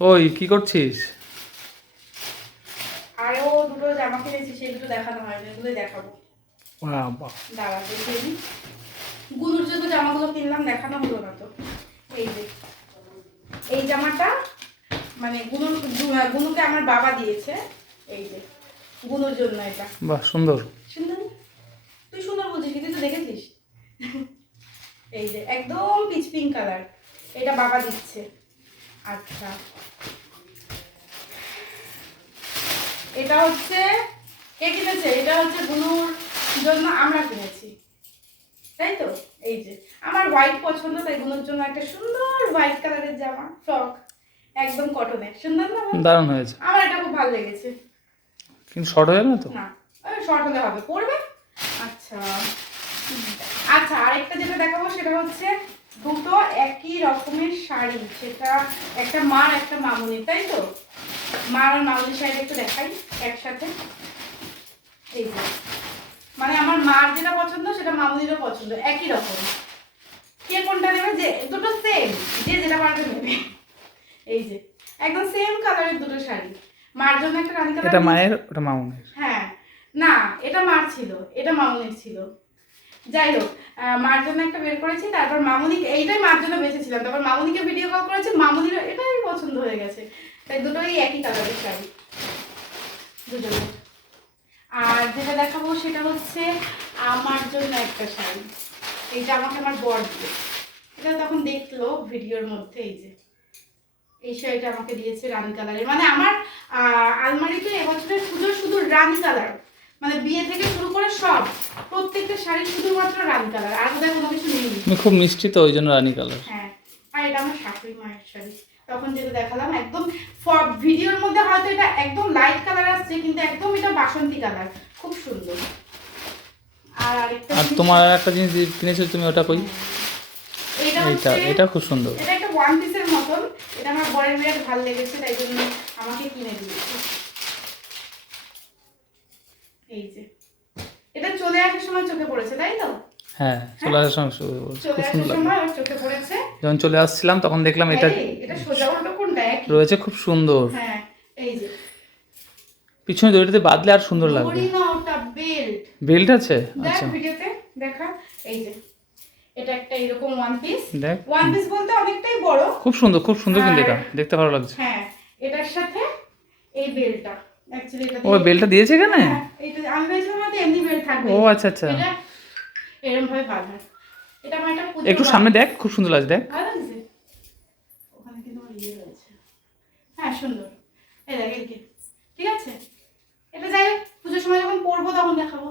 ওই কি করছিস? আরও দুটো জামা কিনেছি দুটো দেখানো হয়নি এগুলোই দেখাবো। বাবা। দাঁড়া দেখিয়ে গুনুর জন্য জামাগুলো কিনলাম দেখানো হলো না তো। এই যে এই জামাটা মানে গুনুর গুনুকে আমার বাবা দিয়েছে। এই যে গুনুর জন্য এটা। বাহ সুন্দর। সুন্দর? তুই সুন্দর বলছিস কিন্তু দেখেছিস? এই যে একদম পিচ পিঙ্ক কালার। এটা বাবা দিচ্ছে। আচ্ছা। এটা হচ্ছে কে কিনেছে? এটা হচ্ছে গুনুর জন্য আমরা কিনেছি। তাই তো? এই যে আমার হোয়াইট পছন্দ তাই গুনুর জন্য একটা সুন্দর হোয়াইট কালারের জামা ফ্রক একদম কটনের সুন্দর না দারুণ হয়েছে। আমার এটা খুব ভালো লেগেছে। কিন্তু শর্ট হয়ে না তো? না শর্ট হলে হবে। পড়বে আচ্ছা। আচ্ছা আরেকটা যেটা দেখাবো সেটা হচ্ছে দুটো একই রকমের শাড়ি সেটা একটা মার একটা মামুনি তাই তো? মার আর মামুনির শাড়ি একটু দেখাই একসাথে। এই যে। মানে আমার মার যেটা পছন্দ সেটা মামুনিরও পছন্দ একই রকম। কে কোনটা নেবে? যে দুটো সেম যে যেটা পারবে নেবে। এই যে একদম সেম কালারের দুটো শাড়ি। মার জন্য একটা রানী কালার এটা মায়ের ওটা মামুনের? হ্যাঁ। না এটা মার ছিল এটা মামুনির ছিল। যাই হোক মার জন্য একটা বের করেছি, তারপর মামুনিকে এইটাই মার জন্য বেঁচেছিলাম। তারপর মামুনিকে ভিডিও কল করেছি, মামুনিরও এটাই পছন্দ হয়ে গেছে। তাই দুটোই একই কালারের শাড়ি। দুজনে আর যেটা দেখাবো সেটা হচ্ছে আমার জন্য একটা শাড়ি। এইটা আমাকে আমার বর দিয়ে এটা তখন দেখল ভিডিওর মধ্যে, এই যে। এই শাড়িটা আমাকে দিয়েছে রানি কালারের মানে আমার আলমারিতে এবছরের পুজো শুধু রানি কালার মানে বিয়ে থেকে করে সব প্রত্যেকটা শাড়ি শুধুমাত্র রানী কালার আর বোধহয় কোনো কিছু নেই। খুব মিষ্টি তো ওই জন্য রানী কালার। হ্যাঁ আর এটা আমার শাশুড়ি মায়ের শাড়ি। তখন যেটা দেখালাম একদম ভিডিওর মধ্যে হয়তো এটা একদম লাইট কালার আসছে কিন্তু একদম এটা বাসন্তী কালার খুব সুন্দর। আর তোমার একটা জিনিস কিনেছো তুমি ওটা কই? এটা এটা খুব সুন্দর। এটা একটা ওয়ান পিসের মতন। এটা আমার বরের বিরাট ভালো লেগেছে তাই জন্য আমাকে কিনে দিয়েছে। এই যে। চলে আসার সময় চোখে পড়েছে তাই তো? হ্যাঁ চলে আসার সময় খুব সুন্দর চোখে পড়েছে। যখন চলে আসছিলাম তখন দেখলাম এটা এটা সোজা উল্টো কোনটা রয়েছে খুব সুন্দর। হ্যাঁ এই যে। পিছনে দড়িতে বাঁধলে আর সুন্দর লাগবে। বেল্ট বেল্ট আছে? আচ্ছা। ভিডিওতে দেখা। এই যে এটা একটা এরকম ওয়ান পিস দেখ। ওয়ান পিস বলতে অনেকটাই বড়। খুব সুন্দর খুব সুন্দর কিন্তু এটা। দেখতে ভালো লাগছে। হ্যাঁ এটার সাথে এই অ্যাকচুয়ালি এটা ও দিয়ে- বেলটা দিয়েছে এখানে? হ্যাঁ, এইটা আমি থাকবে। ও আচ্ছা আচ্ছা। এরকম ভাবে বাঁধা। এটা আমার একটা একটু সামনে দেখ খুব সুন্দর লাগছে দেখ। ভালো লাগছে? ওখানে কিন্তু ইয়ে রয়েছে। হ্যাঁ সুন্দর। এই দেখ ঠিক আছে? এটা যাই পুজোর সময় যখন পরবো তখন দেখাবো।